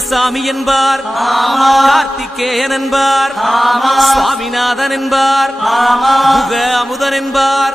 சுப்பிரமணிய சாமி என்பார் கார்த்திகேயன் என்பார். சுவாமிநாதன் என்பார். முக அமுதன் என்பார்.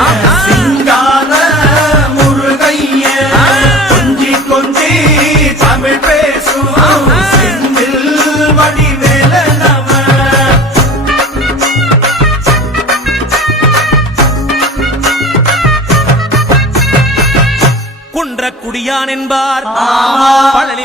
குன்றக்குடியான் என்பார்.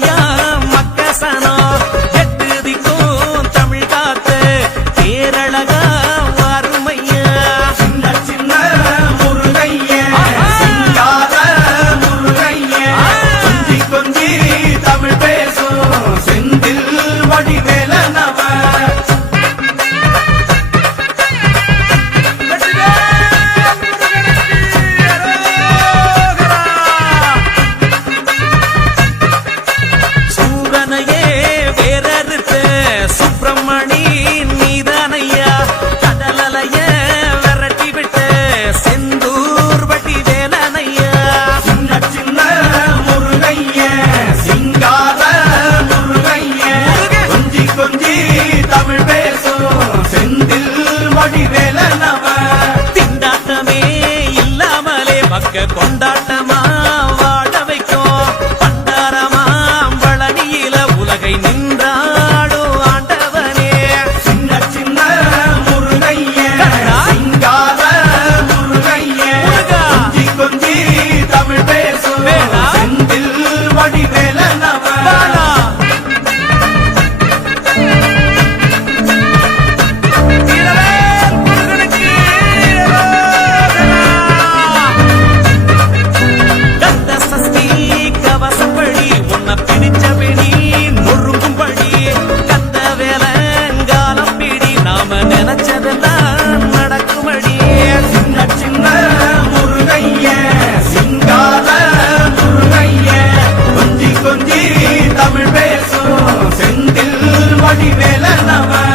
யாம் கொண்டாட வேலை நம்ம